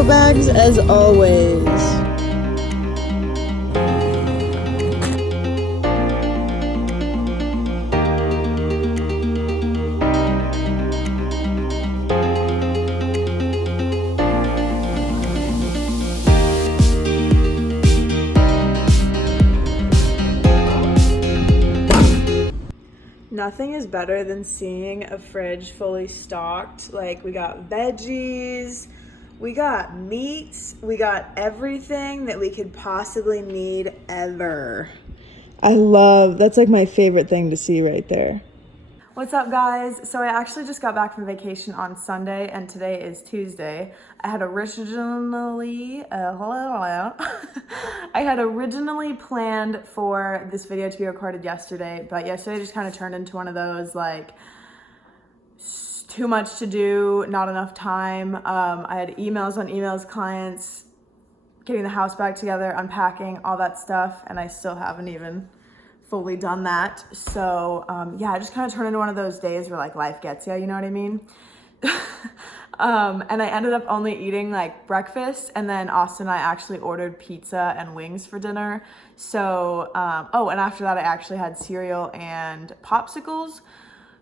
tote bags as always. Nothing is better than seeing a fridge fully stocked. Like, we got veggies, we got meats, we got everything that we could possibly need ever. That's like my favorite thing to see right there. What's up, guys? So I actually just got back from vacation on Sunday and today is Tuesday. I had originally planned for this video to be recorded yesterday, but yesterday just kind of turned into one of those like too much to do, not enough time. I had emails on emails, clients, getting the house back together, unpacking, all that stuff, and I still haven't even fully done that. So yeah, I just kind of turned into one of those days where like life gets you, you know what I mean? And I ended up only eating like breakfast, and then Austin and I actually ordered pizza and wings for dinner. So, oh, and after that I actually had cereal and popsicles.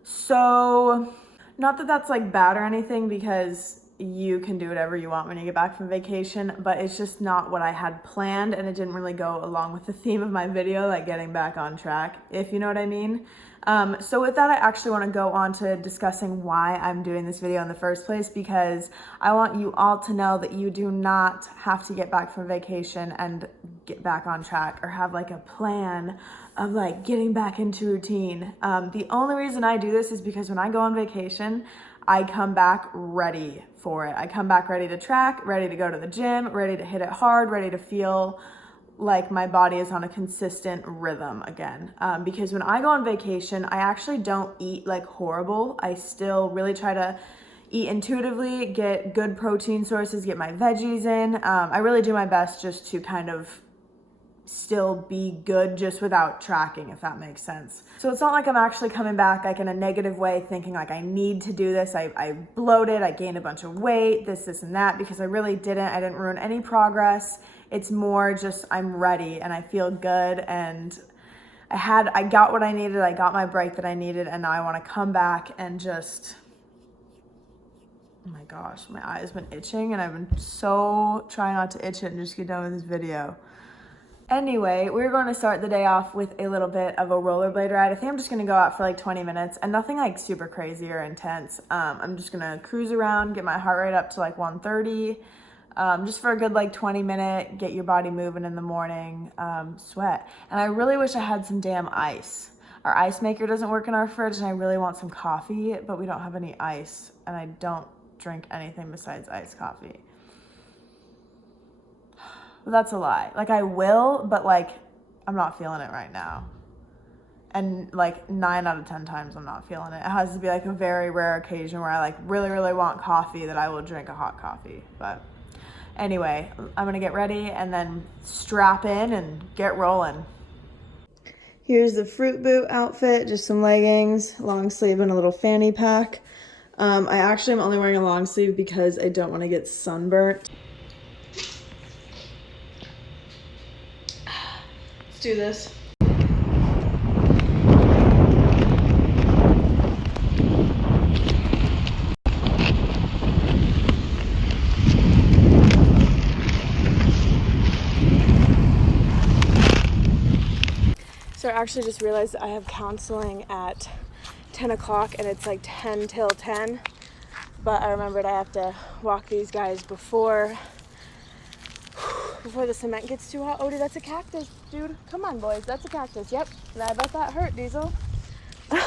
So not that that's like bad or anything, because you can do whatever you want when you get back from vacation, but it's just not what I had planned, and it didn't really go along with the theme of my video, like getting back on track, if you know what I mean. So with that, I actually want to go on to discussing why I'm doing this video in the first place, because I want you all to know that you do not have to get back from vacation and get back on track or have like a plan of like getting back into routine. The only reason I do this is because when I go on vacation, I come back ready for it. I come back ready to track, ready to go to the gym, ready to hit it hard, ready to feel like my body is on a consistent rhythm again. Because when I go on vacation, I actually don't eat like horrible. I still really try to eat intuitively, get good protein sources, get my veggies in. I really do my best just to kind of still be good just without tracking, if that makes sense. So it's not like I'm actually coming back like in a negative way thinking like I need to do this. I bloated, I gained a bunch of weight, this and that, because I really didn't. I didn't ruin any progress. It's more just I'm ready and I feel good, and I got what I needed, I got my break that I needed, and now I want to come back and just, oh my gosh, my eye's been itching and I've been so trying not to itch it and just get done with this video. Anyway, we're going to start the day off with a little bit of a rollerblade ride. I think I'm just going to go out for like 20 minutes and nothing like super crazy or intense. I'm just going to cruise around, get my heart rate up to like 130, just for a good like 20-minute, get your body moving in the morning, sweat. And I really wish I had some damn ice. Our ice maker doesn't work in our fridge and I really want some coffee, but we don't have any ice and I don't drink anything besides iced coffee. That's a lie. Like I will, but like I'm not feeling it right now. And like 9 out of 10 times I'm not feeling it. It has to be like a very rare occasion where I like really, really want coffee that I will drink a hot coffee. But anyway, I'm gonna get ready and then strap in and get rolling. Here's the fruit boot outfit, just some leggings, long sleeve and a little fanny pack. I actually am only wearing a long sleeve because I don't want to get sunburnt. Let's do this. So I actually just realized that I have counseling at 10 o'clock and it's like 10 till 10. But I remembered I have to walk these guys before the cement gets too hot. Oh, dude, that's a cactus, dude. Come on, boys. That's a cactus. Yep. I bet that hurt, Diesel. But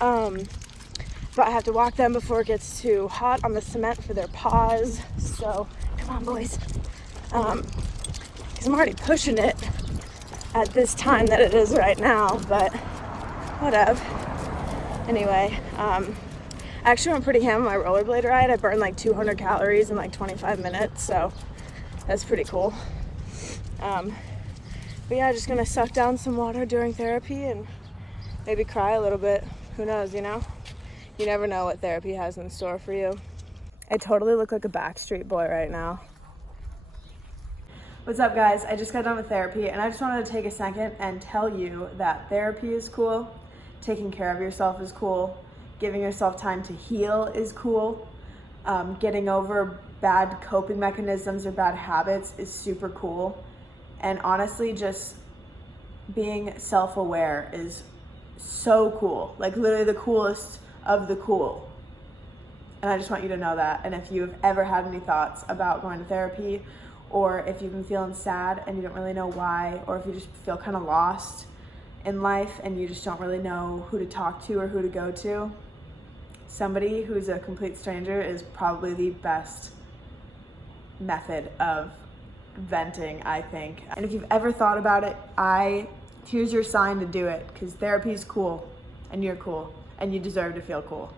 I have to walk them before it gets too hot on the cement for their paws. So, come on, boys. Because I'm already pushing it at this time that it is right now, but whatever. Anyway, I actually went pretty ham on my rollerblade ride. I burned like 200 calories in like 25 minutes, so that's pretty cool. But yeah, just gonna suck down some water during therapy and maybe cry a little bit. Who knows, you know? You never know what therapy has in store for you. I totally look like a Backstreet Boy right now. What's up, guys? I just got done with therapy, and I just wanted to take a second and tell you that therapy is cool, taking care of yourself is cool, giving yourself time to heal is cool, getting over bad coping mechanisms or bad habits is super cool, and honestly, just being self-aware is so cool, like literally the coolest of the cool. And I just want you to know that. And if you've ever had any thoughts about going to therapy, or if you've been feeling sad and you don't really know why, or if you just feel kind of lost in life and you just don't really know who to talk to or who to go to, somebody who's a complete stranger is probably the best method of venting, I think. And if you've ever thought about it, here's your sign to do it, because therapy is cool and you're cool and you deserve to feel cool.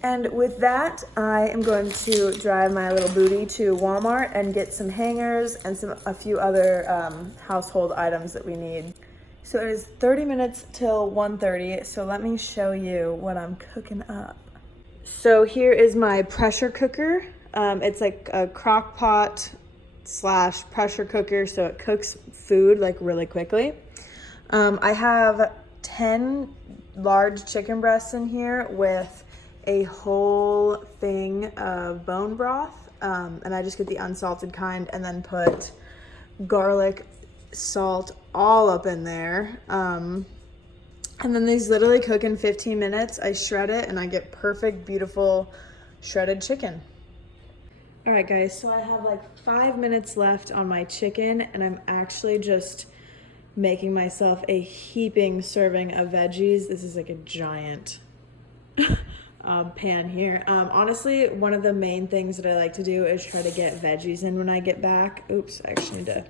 And with that, I am going to drive my little booty to Walmart and get some hangers and a few other household items that we need. So it is 30 minutes till 1:30, so let me show you what I'm cooking up. So here is my pressure cooker. It's like a crock pot / pressure cooker, so it cooks food like really quickly. I have 10 large chicken breasts in here with a whole thing of bone broth, and I just get the unsalted kind and then put garlic, salt all up in there, and then these literally cook in 15 minutes. I shred it and I get perfect, beautiful shredded chicken. All right, guys, so I have like 5 minutes left on my chicken, and I'm actually just making myself a heaping serving of veggies. This is like a giant pan here. Honestly, one of the main things that I like to do is try to get veggies in when I get back. Oops, I actually need to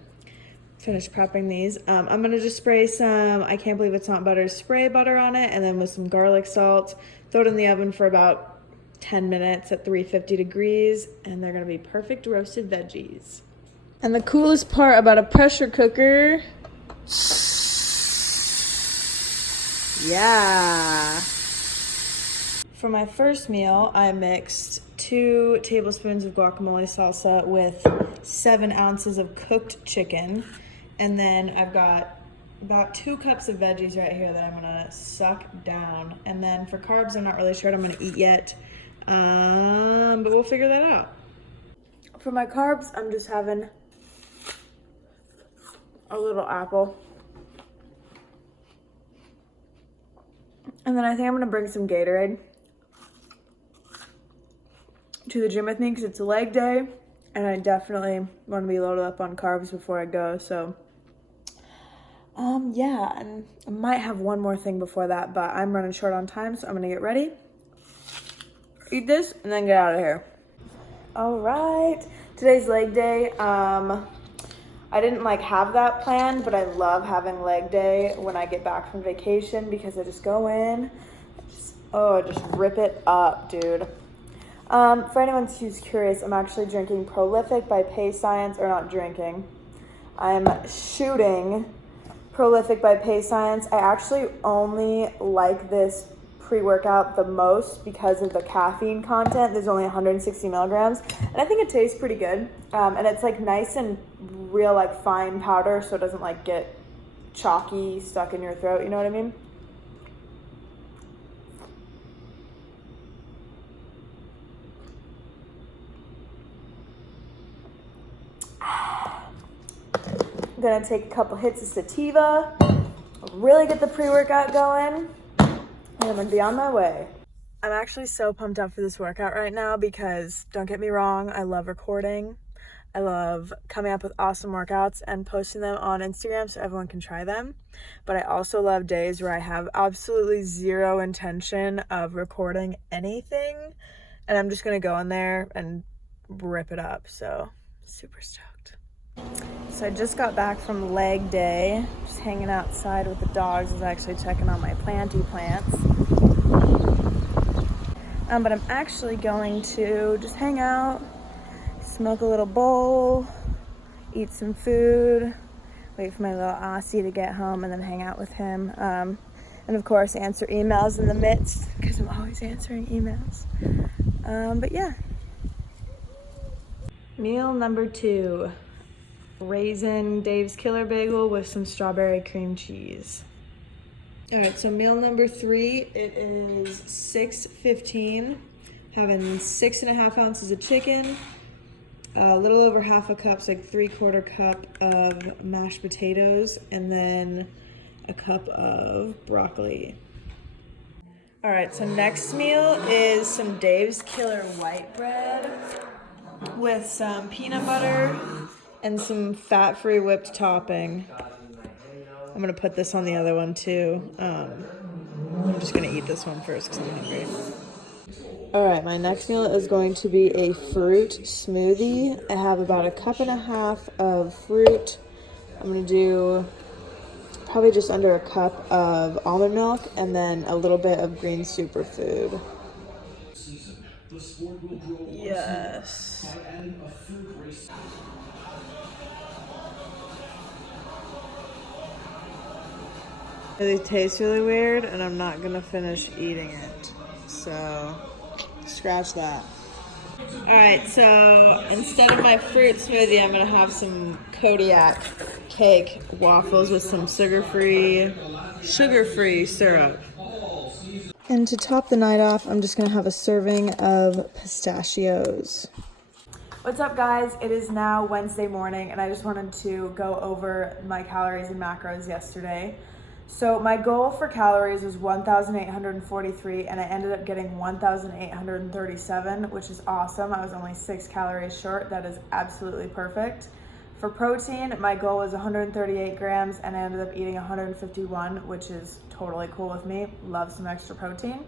finish prepping these. I'm gonna just spray some, I can't believe it's not butter, spray butter on it, and then with some garlic salt, throw it in the oven for about 10 minutes at 350 degrees, and they're gonna be perfect roasted veggies. And the coolest part about a pressure cooker, yeah. For my first meal, I mixed 2 tablespoons of guacamole salsa with 7 ounces of cooked chicken. And then I've got about 2 cups of veggies right here that I'm gonna suck down. And then for carbs, I'm not really sure what I'm gonna eat yet, but we'll figure that out. For my carbs, I'm just having a little apple. And then I think I'm gonna bring some Gatorade to the gym with me because it's a leg day and I definitely want to be loaded up on carbs before I go. So yeah, and I might have one more thing before that, but I'm running short on time, so I'm gonna get ready, eat this, and then get out of here. All right, today's leg day. I didn't have that planned, but I love having leg day when I get back from vacation because I just go in, just rip it up, dude. For anyone who's curious, I'm actually drinking Prolific by Pay Science, or not drinking. I'm shooting Prolific by Pay Science. I actually only like this pre-workout the most because of the caffeine content. There's only 160 milligrams, and I think it tastes pretty good. And it's nice and real, fine powder, so it doesn't get chalky stuck in your throat. You know what I mean? I'm gonna take a couple hits of sativa, really get the pre-workout going, and I'm gonna be on my way. I'm actually so pumped up for this workout right now because, don't get me wrong, I love recording. I love coming up with awesome workouts and posting them on Instagram so everyone can try them. But I also love days where I have absolutely zero intention of recording anything, and I'm just gonna go in there and rip it up. So, super stoked. So I just got back from leg day, just hanging outside with the dogs. I was actually checking on my planty plants. But I'm actually going to just hang out, smoke a little bowl, eat some food, wait for my little Aussie to get home, and then hang out with him. And of course, answer emails in the midst, because I'm always answering emails. But yeah. Meal number 2. raisin Dave's Killer Bagel with some strawberry cream cheese. All right, so meal number 3, it is 6:15. Having 6.5 ounces of chicken, a little over half a cup, so like 3/4 cup of mashed potatoes, and then a cup of broccoli. All right, so next meal is some Dave's Killer white bread with some peanut butter and some fat-free whipped topping. I'm gonna put this on the other one too. I'm just gonna eat this one first because I'm hungry. All right, my next meal is going to be a fruit smoothie. I have about 1.5 cups of fruit. I'm gonna do probably just under a cup of almond milk and then a little bit of green superfood. Yes. It tastes really weird and I'm not gonna finish eating it. So, scratch that. All right, so instead of my fruit smoothie, I'm gonna have some Kodiak cake waffles with some sugar-free syrup. And to top the night off, I'm just gonna have a serving of pistachios. What's up, guys? It is now Wednesday morning, and I just wanted to go over my calories and macros yesterday. So my goal for calories was 1,843, and I ended up getting 1,837, which is awesome. I was only 6 calories short. That is absolutely perfect. For protein, my goal was 138 grams, and I ended up eating 151, which is totally cool with me. Love some extra protein.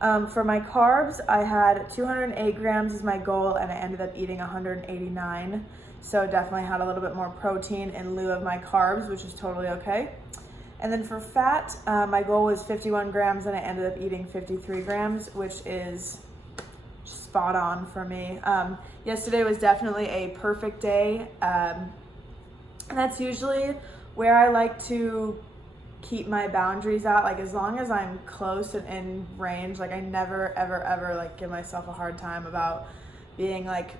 For my carbs, I had 208 grams as my goal, and I ended up eating 189. So definitely had a little bit more protein in lieu of my carbs, which is totally okay. And then for fat, my goal was 51 grams, and I ended up eating 53 grams, which is spot on for me. Yesterday was definitely a perfect day. And that's usually where I like to keep my boundaries at. Like, as long as I'm close and in range, like I never, ever like give myself a hard time about being like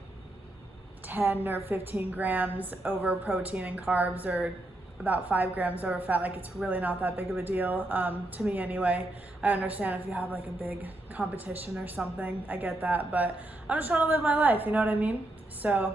10 or 15 grams over protein and carbs, or about 5 grams over fat. Like, it's really not that big of a deal, to me anyway. I understand if you have like a big competition or something, I get that, but I'm just trying to live my life, you know what I mean? So,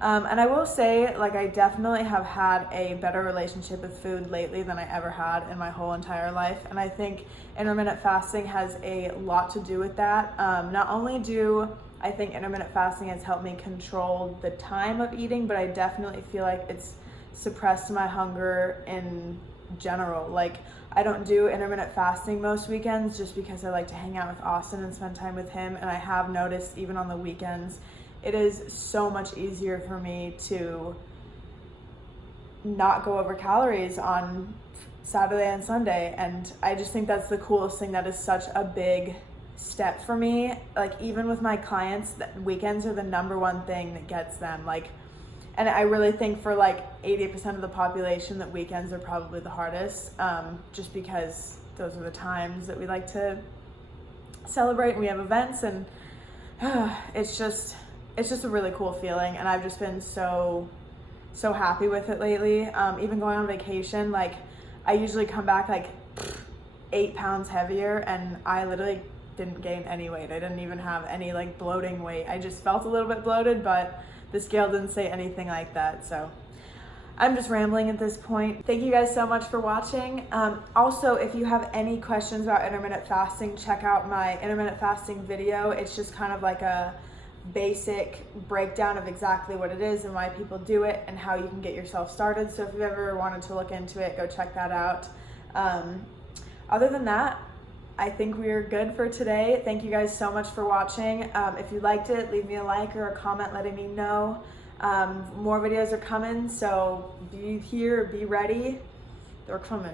and I will say, like, I definitely have had a better relationship with food lately than I ever had in my whole entire life, and I think intermittent fasting has a lot to do with that. Not only do I think intermittent fasting has helped me control the time of eating, but I definitely feel like it's suppressed my hunger in general. Like, I don't do intermittent fasting most weekends just because I like to hang out with Austin and spend time with him, and I have noticed even on the weekends it is so much easier for me to not go over calories on Saturday and Sunday, and I just think that's the coolest thing. That is such a big step for me. Like, even with my clients, weekends are the #1 thing that gets them. Like, and I really think for like 80% of the population that weekends are probably the hardest, just because those are the times that we like to celebrate and we have events, and it's just a really cool feeling, and I've just been so happy with it lately. Even going on vacation, like, I usually come back like 8 pounds heavier, and I literally didn't gain any weight. I didn't even have any like bloating weight. I just felt a little bit bloated, but the scale didn't say anything like that. So I'm just rambling at this point. Thank you guys so much for watching. Also, if you have any questions about intermittent fasting, check out my intermittent fasting video. It's just kind of like a basic breakdown of exactly what it is and why people do it and how you can get yourself started. So if you've ever wanted to look into it, go check that out. Other than that, I think we're good for today. Thank you guys so much for watching. If you liked it, leave me a like or a comment letting me know. More videos are coming, so be here, be ready. They're coming.